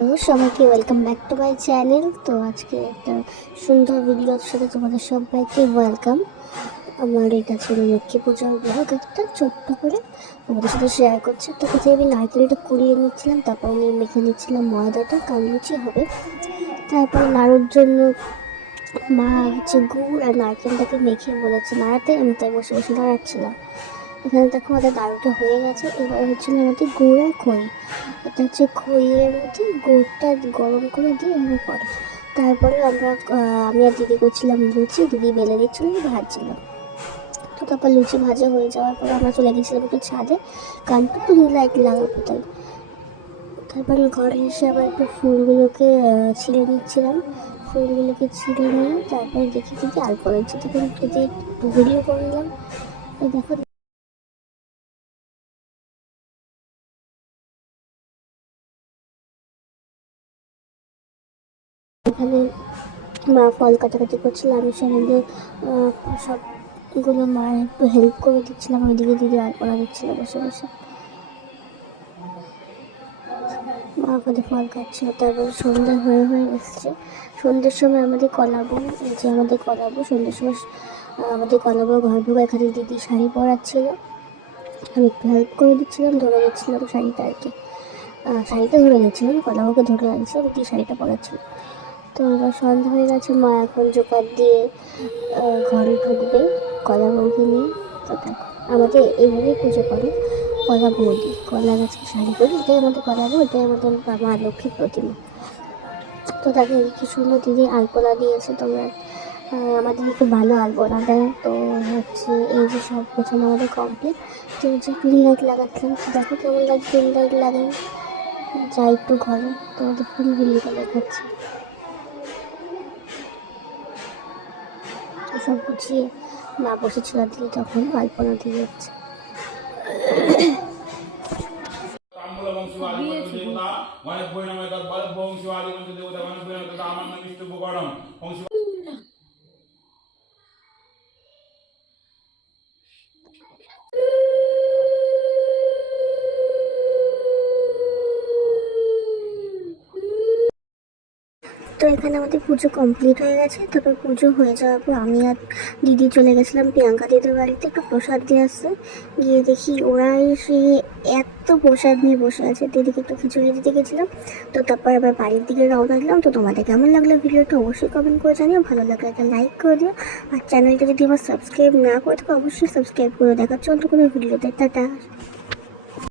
সবাইকে welcome back to my channel তো আজকে একটা সুন্দর ভিডিওর সাথে তোমাদের সবাইকে ওয়েলকাম আমার এটা ছিল লক্ষ্মী পূজার ব্লগ একটা ছোট্ট করে তোমাদের সাথে শেয়ার করছি। তো কোথায় আমি নারকেলটা কুড়িয়ে নিচ্ছিলাম তারপর আমি মেখে নিচ্ছিলাম ময়দাটা কালুচি হবে। তারপর নাড়ুর জন্য মা হচ্ছে গুড় আর নারকেলটাকে মেখে বলেছে, নাড়াতে। আমি তাই বসে বসে নাড়াচ্ছিলাম এখানে দেখো আমাদের নাড়ুটা হয়ে গেছে, এবার হচ্ছিল আমাদের গুড় আর খই। এটা হচ্ছে খইয়ের মধ্যে গুড়টা গরম করে দিয়ে এভাবে করে তারপরে আমরা আমি আর দিদি করছিলাম লুচি, দিদি বেলে দিচ্ছিল ভাজছিলাম। তো তারপর লুচি ভাজা হয়ে যাওয়ার পর আমরা চলে গেছিলাম একটু ছাদে, কারণ একটু লাইট লাগাবো তাই। তারপরে ঘরে এসে আবার একটু ফুলগুলোকে ছিঁড়ে নিচ্ছিলাম, ফুলগুলোকে ছিঁড়ে নিয়ে তারপরে দেখি দেখি আল করেছি তখন যদি ভিডিও করে নিলাম তো দেখো এখানে মা ফল কাটাকাটি করছিল, আমি সেখানে সবগুলো মা একটু হেল্প করে দিচ্ছিলাম ওইদিকে দিদি আর করা দিচ্ছিল বসে বসে। মা আমাদের ফল কাটছিল, তারপরে সন্ধ্যা হয়ে হয়ে এসছে। সন্ধ্যের সময় আমাদের কলাবো যে আমাদের কলাবো সন্ধ্যের সময় আমাদের কলাবো ঘর ঢুকা এখানে দিদি শাড়ি পরাচ্ছিল। আমি একটু হেল্প করে দিচ্ছিলাম, ধরে দিচ্ছিলাম শাড়িটা আর কি। শাড়িটা ধরে দিচ্ছিলাম কলাবাবুকে ধরে রাখছিলাম দিদি শাড়িটা পরাচ্ছিল। তো এবার সন্ধ্যা হয়ে গেছে, মা এখন জোকার দিয়ে ঘরে ঢুকবে কলা বউকে নিয়ে। তো দেখো আমাদের এইভাবেই পুজো করে কলা বৌদি। কলা গাছকে শাড়ি করি এটাই আমাদের কলা বউ, এটাই আমাদের মা লক্ষ্মীর প্রতিমা। তো দেখো কি সুন্দর দিদি আলপনা দিয়েছে তোমরা। আমাদের একটু ভালো আলপনা দেয়। তো হচ্ছে এই যে সব পেছনে আমাদের কমপ্লিট তো যে গ্রিন লাইট লাগাচ্ছিলাম, তো দেখো কেমন লাগে গ্রিন লাইট লাগাই। যাই একটু ঘরে তোমাদের ফুলগুলিটা দেখাচ্ছি। সব গুছিয়ে মা বসেছিল দিয়ে তখন আলপনা দিয়ে যাচ্ছে দেবতা তো এখানে আমাদের পুজো কমপ্লিট হয়ে গেছে। তারপর পুজো হয়ে যাওয়ার পর আমি আর দিদি চলে গেছিলাম প্রিয়াঙ্কা দিদির বাড়িতে। একটু প্রসাদ দিয়ে আসতে গিয়ে দেখি ওরা এসে এত প্রসাদ নিয়ে বসে আছে। দিদিকে একটু খিচুড়ি দিতে গেছিলাম। তো তারপর আবার বাড়ির দিকে রওনা দিলাম। তো তোমাদের কেমন লাগল ভিডিওটা অবশ্যই কমেন্ট করে জানিও। ভালো লাগলে একটা লাইক করে দিও। আর চ্যানেলটা যদি আমার সাবস্ক্রাইব না করে থাকো, অবশ্যই সাবস্ক্রাইব করে দেখাচ্ছ। অন্য কোনো ভিডিওতে। টাটা।